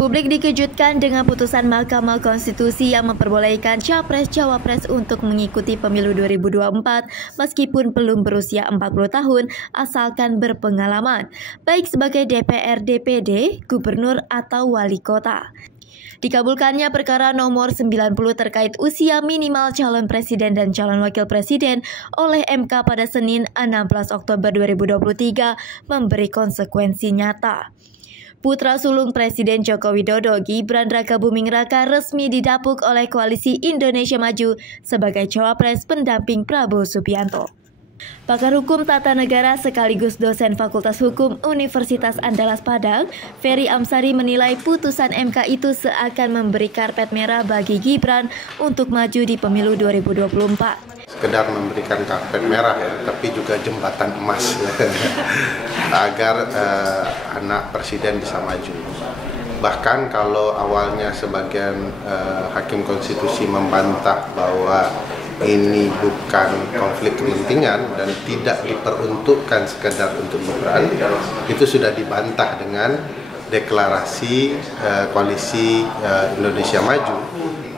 Publik dikejutkan dengan putusan Mahkamah Konstitusi yang memperbolehkan Capres-Cawapres untuk mengikuti pemilu 2024 meskipun belum berusia 40 tahun asalkan berpengalaman, baik sebagai DPR, DPD, gubernur, atau wali kota. Dikabulkannya perkara nomor 90 terkait usia minimal calon presiden dan calon wakil presiden oleh MK pada Senin 16 Oktober 2023 memberi konsekuensi nyata. Putra sulung Presiden Joko Widodo, Gibran Rakabuming Raka, resmi didapuk oleh Koalisi Indonesia Maju sebagai cawapres pendamping Prabowo Subianto. Pakar Hukum Tata Negara sekaligus dosen Fakultas Hukum Universitas Andalas Padang, Ferry Amsari menilai putusan MK itu seakan memberi karpet merah bagi Gibran untuk maju di pemilu 2024. Sekedar memberikan karpet merah ya, tapi juga jembatan emas agar anak presiden bisa maju. Bahkan kalau awalnya sebagian hakim konstitusi membantah bahwa ini bukan konflik kepentingan dan tidak diperuntukkan sekedar untuk Gibran, itu sudah dibantah dengan deklarasi Koalisi Indonesia Maju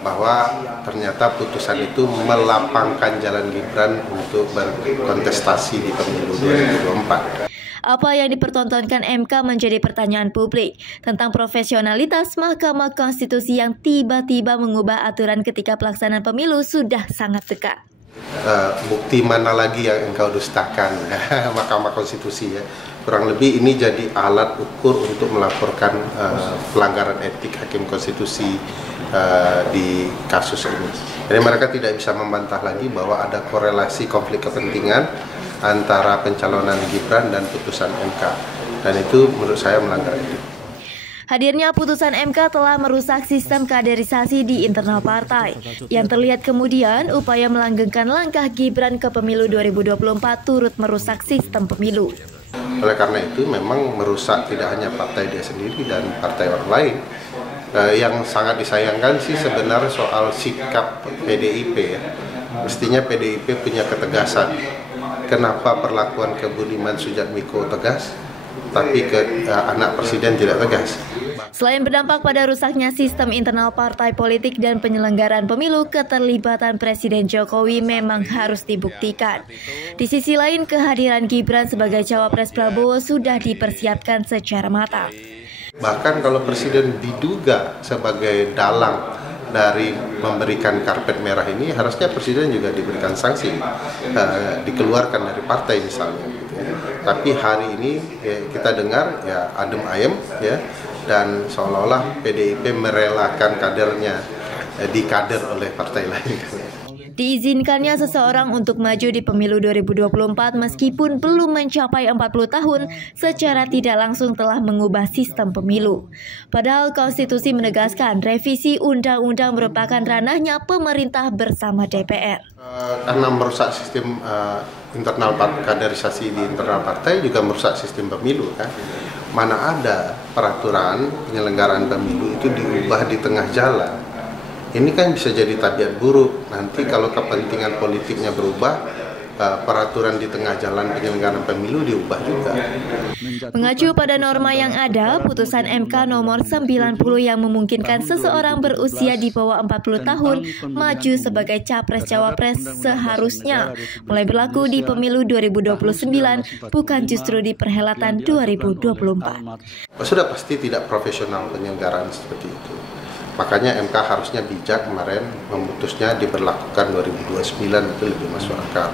bahwa ternyata putusan itu melapangkan jalan Gibran untuk berkontestasi di pemilu 2024. Apa yang dipertontonkan MK menjadi pertanyaan publik tentang profesionalitas Mahkamah Konstitusi yang tiba-tiba mengubah aturan ketika pelaksanaan pemilu sudah sangat dekat. Bukti mana lagi yang engkau dustakan, Mahkamah Konstitusi ya. Kurang lebih ini jadi alat ukur untuk melaporkan pelanggaran etik hakim konstitusi di kasus ini. Jadi mereka tidak bisa membantah lagi bahwa ada korelasi konflik kepentingan antara pencalonan Gibran dan putusan MK. Dan itu menurut saya melanggar etik. Hadirnya putusan MK telah merusak sistem kaderisasi di internal partai. Yang terlihat kemudian upaya melanggengkan langkah Gibran ke pemilu 2024 turut merusak sistem pemilu. Oleh karena itu memang merusak tidak hanya partai dia sendiri dan partai orang lain. Yang sangat disayangkan sih sebenarnya soal sikap PDIP ya. Mestinya PDIP punya ketegasan. Kenapa perlakuan ke Budiman Sujatmiko tegas, tapi ke anak presiden tidak tegas? Selain berdampak pada rusaknya sistem internal partai politik dan penyelenggaraan pemilu, keterlibatan Presiden Jokowi memang harus dibuktikan. Di sisi lain, kehadiran Gibran sebagai cawapres Prabowo sudah dipersiapkan secara matang. Bahkan kalau presiden diduga sebagai dalang dari memberikan karpet merah ini, harusnya presiden juga diberikan sanksi, dikeluarkan dari partai misalnya. Gitu ya. Tapi hari ini ya, kita dengar ya adem ayem ya, dan seolah-olah PDIP merelakan kadernya dikader oleh partai lain. Diizinkannya seseorang untuk maju di pemilu 2024 meskipun belum mencapai 40 tahun secara tidak langsung telah mengubah sistem pemilu. Padahal konstitusi menegaskan revisi undang-undang merupakan ranahnya pemerintah bersama DPR. Karena merusak sistem internal kaderisasi di internal partai juga merusak sistem pemilu kan. Mana ada peraturan penyelenggaraan pemilu itu diubah di tengah jalan. Ini kan bisa jadi tabiat buruk. Nanti kalau kepentingan politiknya berubah, peraturan di tengah jalan penyelenggaraan pemilu diubah juga. Mengacu pada norma yang ada, putusan MK nomor 90 yang memungkinkan seseorang berusia di bawah 40 tahun maju sebagai capres-cawapres seharusnya mulai berlaku di pemilu 2029, bukan justru di perhelatan 2024. Sudah pasti tidak profesional penyelenggaraan seperti itu. Makanya MK harusnya bijak kemarin memutusnya diberlakukan 2029, itu lebih masuk akal.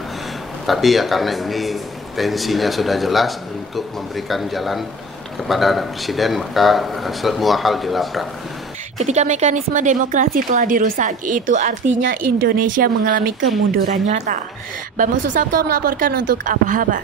Tapi ya karena ini tensinya sudah jelas untuk memberikan jalan kepada anak presiden, maka semua hal dilabrak. Ketika mekanisme demokrasi telah dirusak, itu artinya Indonesia mengalami kemunduran nyata. Bambang Susatyo melaporkan untuk Apa Kabar.